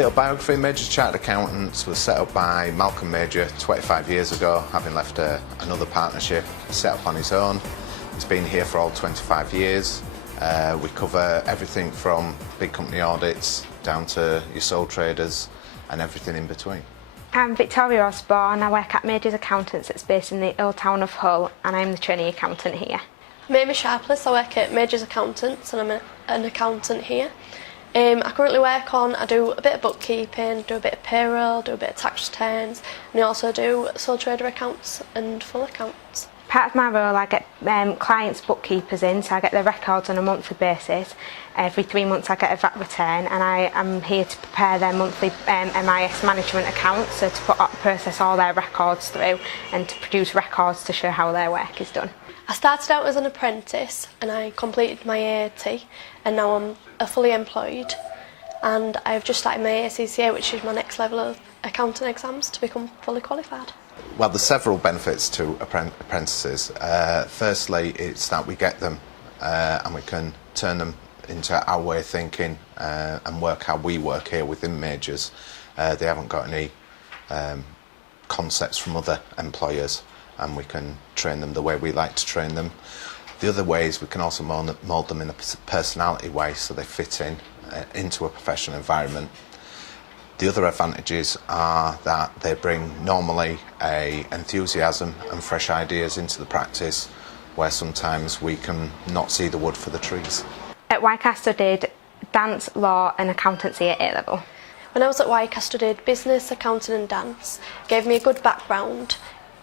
Little biography. Major's Chartered Accountants was set up by Malcolm Major 25 years ago, having left another partnership, set up on his own. He's been here for all 25 years. We cover everything from big company audits down to your sole traders and everything in between. I'm Victoria Orsborne. I work at Major's Accountants that's based in the old town of Hull, and I'm the trainee accountant here. I'm Amy Sharpless. I work at Major's Accountants and I'm an accountant here. I currently I do a bit of bookkeeping, do a bit of payroll, do a bit of tax returns, and I also do sole trader accounts and full accounts. Part of my role, I get clients' bookkeepers in, so I get their records on a monthly basis. Every 3 months I get a VAT return, and I am here to prepare their monthly MIS management accounts, so to process all their records through and to produce records to show how their work is done. I started out as an apprentice and I completed my AAT, and now I'm fully employed, and I've just started my ACCA, which is my next level of accounting exams to become fully qualified. Well, there's several benefits to apprentices. Firstly, it's that we get them and we can turn them into our way of thinking and work how we work here within Majors. They haven't got any concepts from other employers, and we can train them the way we like to train them. The other way is we can also mould them in a personality way so they fit into a professional environment. The other advantages are that they bring normally a enthusiasm and fresh ideas into the practice, where sometimes we can not see the wood for the trees. At Wyke I studied dance, law and accountancy at A-level. When I was at Wyke I studied business, accounting and dance. It gave me a good background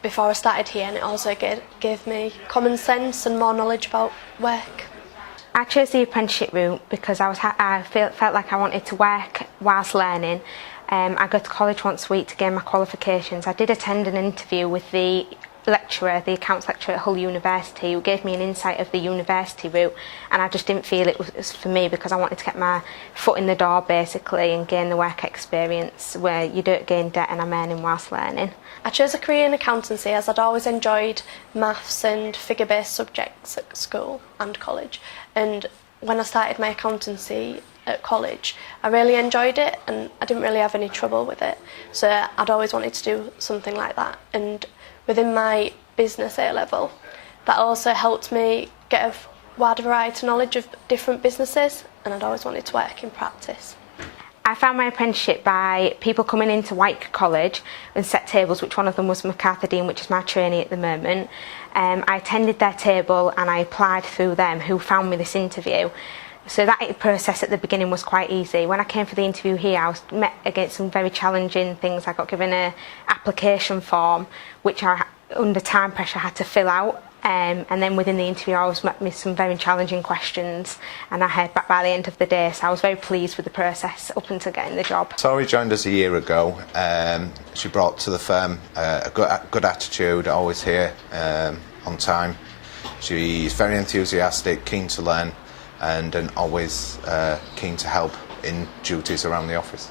before I started here, and it also gave me common sense and more knowledge about work. I chose the apprenticeship route because I felt like I wanted to work whilst learning. I go to college once a week to gain my qualifications. I did attend an interview with the lecturer, the accounts lecturer at Hull University, who gave me an insight of the university route, and I just didn't feel it was for me because I wanted to get my foot in the door basically and gain the work experience where you don't gain debt and I'm earning whilst learning. I chose a career in accountancy as I'd always enjoyed maths and figure-based subjects at school and college, and when I started my accountancy at college I really enjoyed it and I didn't really have any trouble with it, so I'd always wanted to do something like that. And within my business A-level, that also helped me get a wider variety of knowledge of different businesses, and I'd always wanted to work in practice. I found my apprenticeship by people coming into Wyke College and set tables, which one of them was MacArthur Dean, which is my trainee at the moment. I attended their table and I applied through them, who found me this interview. So that process at the beginning was quite easy. When I came for the interview here, I was met against some very challenging things. I got given an application form, which I, under time pressure, had to fill out. And then within the interview, I was met with some very challenging questions, and I heard back by the end of the day. So I was very pleased with the process up until getting the job. Tori joined us a year ago. She brought to the firm a good attitude, always here on time. She's very enthusiastic, keen to learn, and always keen to help in duties around the office.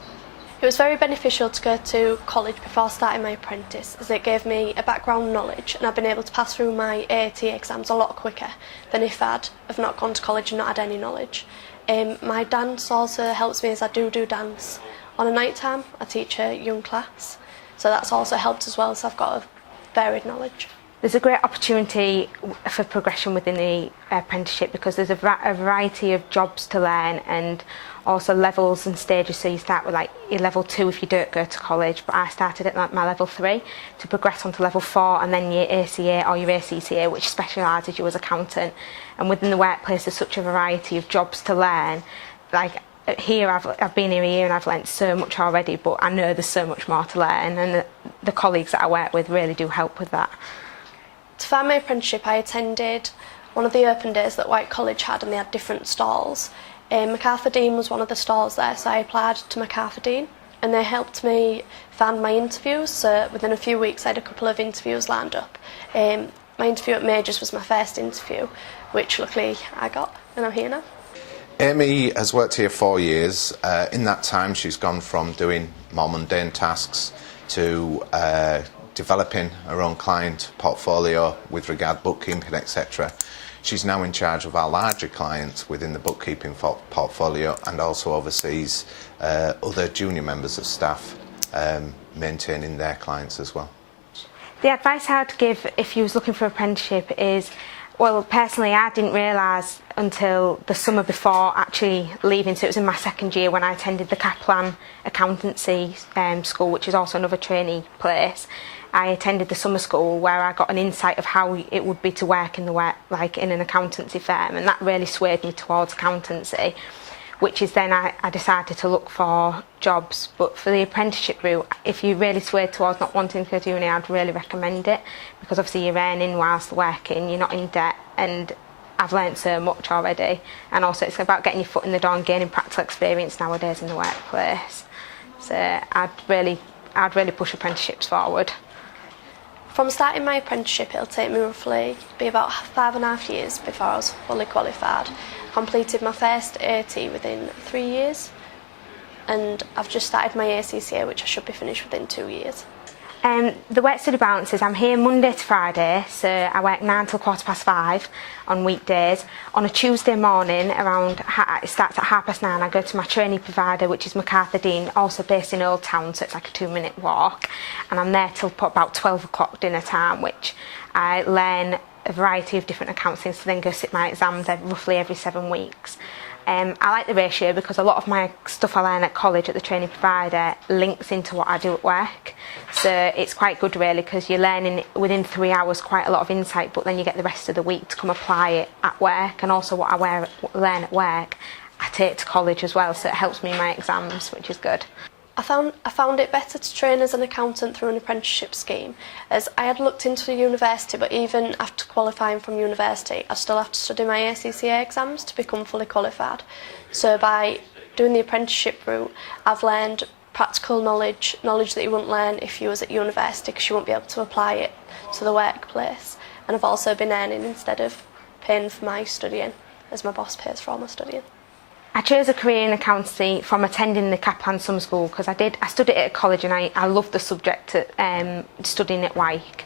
It was very beneficial to go to college before starting my apprentice, as it gave me a background knowledge, and I've been able to pass through my AAT exams a lot quicker than if I'd have not gone to college and not had any knowledge. My dance also helps me, as I do dance on a night time. I teach a young class, so that's also helped as well, so I've got a varied knowledge. There's a great opportunity for progression within the apprenticeship because there's a variety of jobs to learn and also levels and stages. So you start with like your level 2 if you don't go to college, but I started at like my level 3 to progress on to level 4 and then your ACA or your ACCA, which specialises you as accountant. And within the workplace there's such a variety of jobs to learn. Like here I've been here a year and I've learnt so much already, but I know there's so much more to learn, and the colleagues that I work with really do help with that. To find my apprenticeship, I attended one of the open days that Wyke College had, and they had different stalls. MacArthur Dean was one of the stalls there, so I applied to MacArthur Dean, and they helped me find my interviews. So within a few weeks I had a couple of interviews lined up. My interview at Majors was my first interview, which luckily I got, and I'm here now. Amy has worked here 4 years. In that time she's gone from doing more mundane tasks to developing her own client portfolio with regard bookkeeping, etc. She's now in charge of our larger clients within the bookkeeping portfolio, and also oversees other junior members of staff maintaining their clients as well. The advice I'd give if you was looking for an apprenticeship is, well, personally I didn't realise until the summer before actually leaving, so it was in my second year when I attended the Kaplan accountancy school, which is also another trainee place. I attended the summer school where I got an insight of how it would be to work in an accountancy firm, and that really swayed me towards accountancy, which is then I decided to look for jobs. But for the apprenticeship route, if you really swayed towards not wanting to go to uni, I'd really recommend it, because obviously you're earning whilst working, you're not in debt, and I've learnt so much already, and also it's about getting your foot in the door and gaining practical experience nowadays in the workplace. So I'd really push apprenticeships forward. From starting my apprenticeship, it'll take me roughly be about 5.5 years before I was fully qualified. I completed my first AT within 3 years, and I've just started my ACCA, which I should be finished within 2 years. The work study balance is I'm here Monday to Friday, so I work 9 till 5:15 on weekdays. On a Tuesday morning, it starts at 9:30, I go to my training provider, which is Macarthur Dean, also based in Old Town, so it's like a 2-minute walk, and I'm there till about 12 o'clock dinner time, which I learn a variety of different accounts things to then go sit my exams roughly every 7 weeks. I like the ratio because a lot of my stuff I learn at college at the training provider links into what I do at work. So it's quite good really, because you're learning within 3 hours quite a lot of insight, but then you get the rest of the week to come apply it at work, and also what I learn at work I take to college as well, so it helps me in my exams, which is good. I found it better to train as an accountant through an apprenticeship scheme, as I had looked into university, but even after qualifying from university I still have to study my ACCA exams to become fully qualified. So by doing the apprenticeship route, I've learned practical knowledge that you wouldn't learn if you was at university, because you won't be able to apply it to the workplace. And I've also been earning instead of paying for my studying, as my boss pays for all my studying. I chose a career in accountancy from attending the Kaplan summer school, because I studied it at college and I loved the subject studying at Wyke.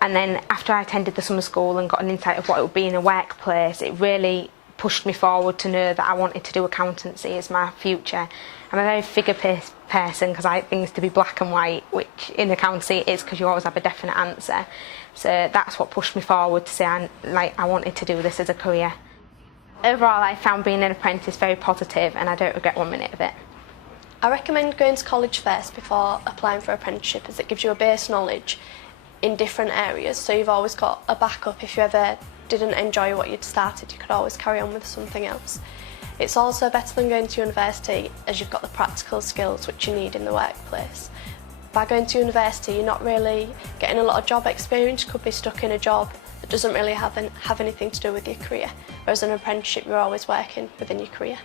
And then after I attended the summer school and got an insight of what it would be in a workplace, it really pushed me forward to know that I wanted to do accountancy as my future. I'm a very figure-based person because I like things to be black and white, which in accountancy it is, because you always have a definite answer. So that's what pushed me forward to say I wanted to do this as a career. Overall, I found being an apprentice very positive, and I don't regret 1 minute of it. I recommend going to college first before applying for apprenticeship, as it gives you a base knowledge in different areas, so you've always got a backup. If you ever didn't enjoy what you'd started, you could always carry on with something else. It's also better than going to university, as you've got the practical skills which you need in the workplace. By going to university, you're not really getting a lot of job experience. You could be stuck in a job that doesn't really have anything to do with your career, whereas an apprenticeship, you're always working within your career.